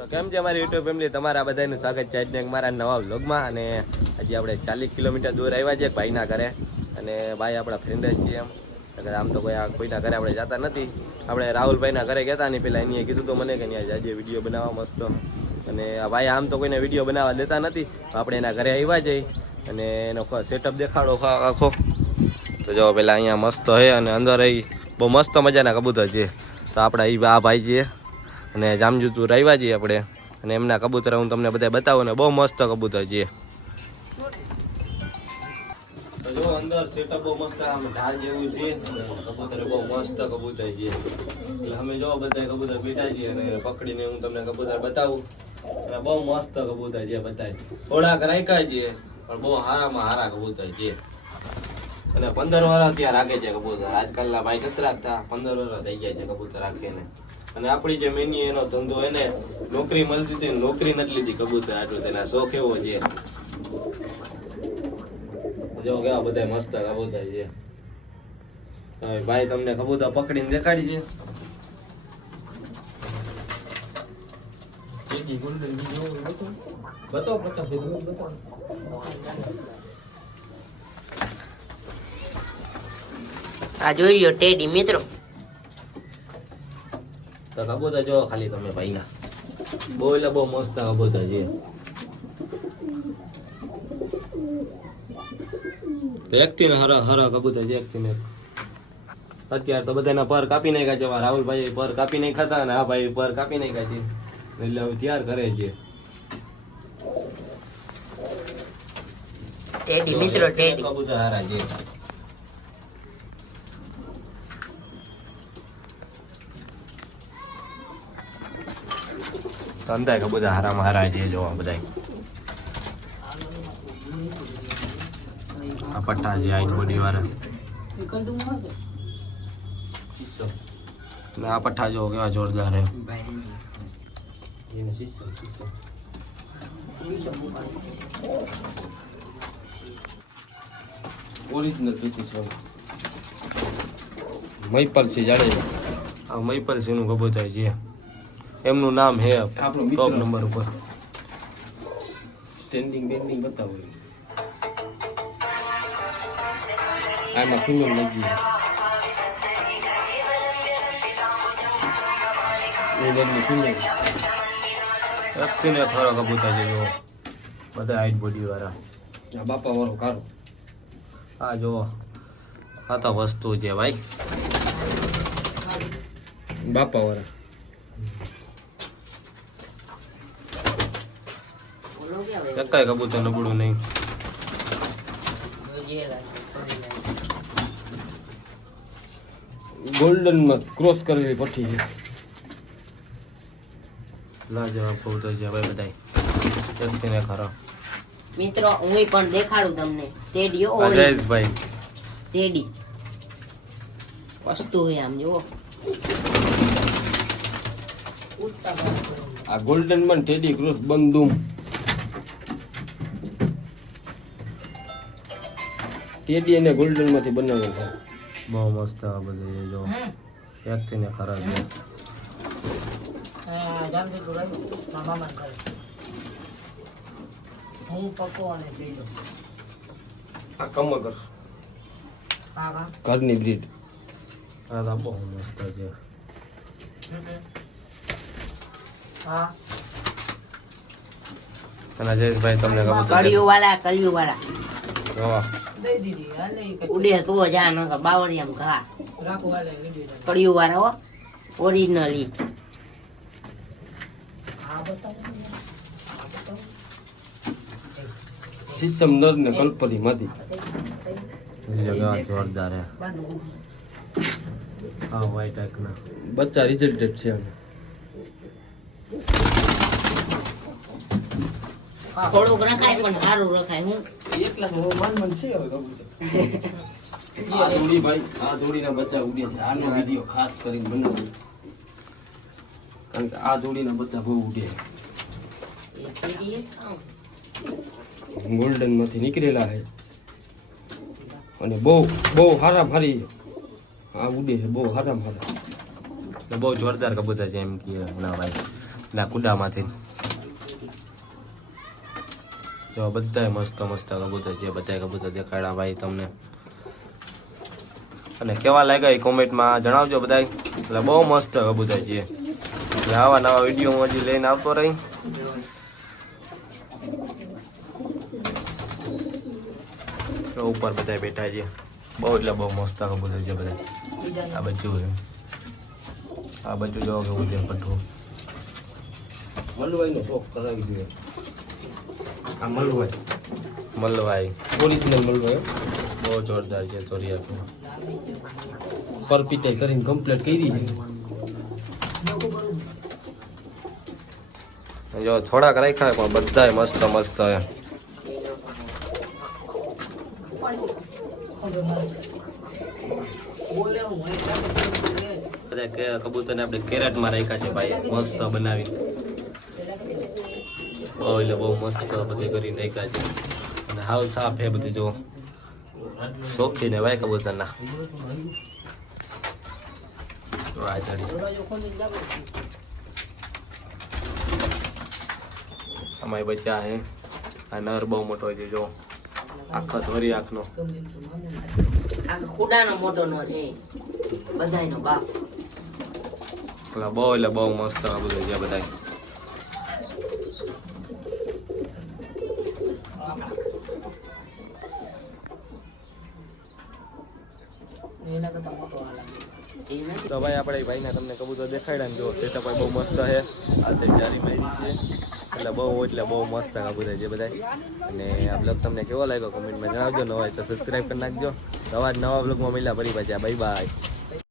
તો કેમ છે અમારી યુટ્યુબ ફેમિલી, તમારા બધાનું સ્વાગત છે આજના મારા નવા વ્લોગમાં. અને હજી આપણે 40 કિલોમીટર દૂર આવ્યા છીએ ભાઈના ઘરે. અને ભાઈ આપણા ફ્રેન્ડ જ છીએ. એમ આમ તો કોઈના ઘરે આપણે જતા નથી. આપણે રાહુલભાઈના ઘરે ગયા હતા ને પેલા એને કીધું તો મને કે ત્યાં આજે વિડીયો બનાવવા મસ્ત. અને ભાઈ આમ તો કોઈને વિડીયો બનાવવા દેતા નથી. આપણે એના ઘરે આવ્યા જઈએ અને એનો સેટઅપ દેખાડો આખો. તો જો પેલા અહીંયા મસ્ત છે અને અંદર બહુ મસ્ત મજાના કબૂતર છે. તો આપણા આ ભાઈ છે અને જામજુતુર આવ્યા છીએ આપણે. અને એમના કબૂતર હું તમને બધા બતાવું ને બહુ મસ્ત કબૂતર છે. તો જો અંદર સેટઅપ બહુ મસ્ત આમ ઢાળ જેવું છે. કબૂતર બહુ મસ્ત કબૂતર છે. એટલે અમે જો બધા કબૂતર બેઠા છીએ અને પકડીને હું તમને કબૂતર બતાવું. અને બહુ મસ્ત કબૂતર છે બધા. થોડાક રાખ્યા છે પણ બહુ સારામાં સારા કબૂતર છે. અને 15 વર્ષ ત્યાં રાખે છે કબૂતર. આજકાલના ભાઈ નથી રાખતા, 15 વર્ષ થઈ ગયા છે કબૂતર રાખીને. અને આપણી જે મેની એનો ધંધો એને નોકરી મળતી હતી, નોકરી નથી લીધી કબૂતર આટલું. તેના શોખ એવો છે. જો કેવા બધા મસ્ત કબૂતર છે. ભાઈ તમને કબૂતર પકડીને દેખાડી છે. આ જોઈ લો ટેડી મિત્રો. તો કબૂતર જો ખાલી તમે ભાઈના બહુ એટલે બહુ મસ્ત કબૂતર છે. તો એકથી ને હરા કબૂતર છે એકથી ને. અત્યારે તો બધાના પર કાપી નાખ્યા છે. રાહુલભાઈ પર કાપી નાખ્યા હતા અને આ ભાઈ પર કાપી નાખ્યા છે. એટલે હવે તૈયાર કરે છે ટેડી મિત્રો. ટેડી કબૂતર હારા છે. અંદાય કબૂતર હારામાં હારા છે જોવા બધા. આ પટ્ટા છે આઈન બોડી વાળા. આ પટ્ટા જો કેવા જોરદાર છે. ઓરિજિનલ પીતી છે. મૈપલ છે જાડે. આ મૈપલ છે નું કબૂતર છે. એમનું નામ હે ટોપ નંબર ઉપર. સ્ટેન્ડિંગ બેન્ડિંગ બતાવો. આમાં ફિલ્મ લગી એ ફિલ્મ એકથી ને ખરો કબૂતર છે જો બધા હાઈટ બોડી વાળા. બાપા વાળો કારો. હા જો આ તો વસ્તુ છે ભાઈ. બાપા વાળા એકાય કબૂતર નબળું નહીં. ગોલ્ડન માં ક્રોસ કરેલી પઠ્ઠી છે. લાજવાબ કબૂતર છે ભાઈ બધા. એકથી ને ખરો મિત્રો હું પણ દેખાડું તમને. ટેડી અજયભાઈ ટેડી વસ્તુ હે આમ જુઓ. આ ગોલ્ડન માં ટેડી ક્રોસ બંધુમ. ટેડી અને ગોલ્ડન માંથી બનાવેલ છે. બહુ મસ્ત આ બધું છે જો. એકથી ને ખરા છે. આ કમગર ઘરની બ્રીડ. આ તો બહુ મસ્ત છે. અને જયેશભાઈ તમને કબૂતર કળિયું વાળા જોવા ઉડે તો જા નકર બાવળિયામ ઘા. કળિયું વાળા હો ઓરિજિનલી. સિસ્ટમ નર ને કલ્પરી માંથી જગા જોરદાર હે. હા વ્હાઈટ એકના બચ્ચા રિઝલ્ટેડ છે. થોડુંક રખાય પણ સારું રખાય. હું એકલા મન છે હવે કબૂતર. આ જોડી ભાઈ, આ જોડીના બચ્ચા ઉડે છે. આનો વિડિયો ખાસ કરીને બનાવું કારણ કે આ જોડીના બચ્ચા બહુ ઉડે. ગોલ્ડન માંથી નીકળેલા છે અને બહુ હારા ભારી આ ઉડે છે. બહુ હારા. બહુ જોરદાર કબૂતર છે એમ કે ના ભાઈ. ના કુડામાંથી જો બધાય મસ્ત મસ્ત કબૂતર છે, બધાય કબૂતર દેખાડ્યા ભાઈ તમને. અને કેવા લાગ્યા એ કોમેન્ટમાં જણાવજો બધાય. એટલે બહુ મસ્ત કબૂતર છે. એટલે આવા નવા વિડીયો હું હજી લઈને આવતો રહી. તો ઉપર બધાય બેઠા છે, બહુ એટલે બહુ મસ્ત કબૂતર છે બધા. આ બચ્ચું છે, આ બચ્ચું જોવો કેવું છે પઠું. મલવાઈનો શોખ કરાવી દઈએ. આ મલવાઈ મલવાઈ ઓરિજિનલ મલવાઈ બહુ જોરદાર છે. ચોરિયા પરપીટાઈ કરીને કમ્પ્લીટ કરી છે. જો થોડાક રાખ્યા પણ બધાય મસ્ત મસ્ત છે. બધા કબૂતરને આપણે કેરેટમાં રાખ્યા છે ભાઈ, મસ્ત બનાવી. બહુ એટલે બહુ મસ્ત બધી કરીને રાખ્યા છે. અને હાવ સાફ છે બધું. જો શોખીને ભાઈ કબૂતરના અમારી બચ્ચા છે. આ નર બહુ મોટો છે, જો આખો ધોરી આંખનો. આ ખુડાનો મોટો નો છે, બધાયનો બાપ. બહુ એટલે બહુ મસ્ત આ બધું છે બધા. તો ભાઈ આપણે ભાઈને તમને કબૂતર દેખાડ્યા ને જો સેટઅપ બહુ મસ્ત છે. આ છે જારી મારી છે, એટલે બહુ મસ્ત કબૂતર છે બધા. અને આ બ્લોગ તમને કેવો લાગ્યો કોમેન્ટમાં જણાવજો. ન હોય તો સબસ્ક્રાઈબ કરી નાખજો. નવા બ્લોગમાં મળ્યા ફરી પાછા. Bye bye.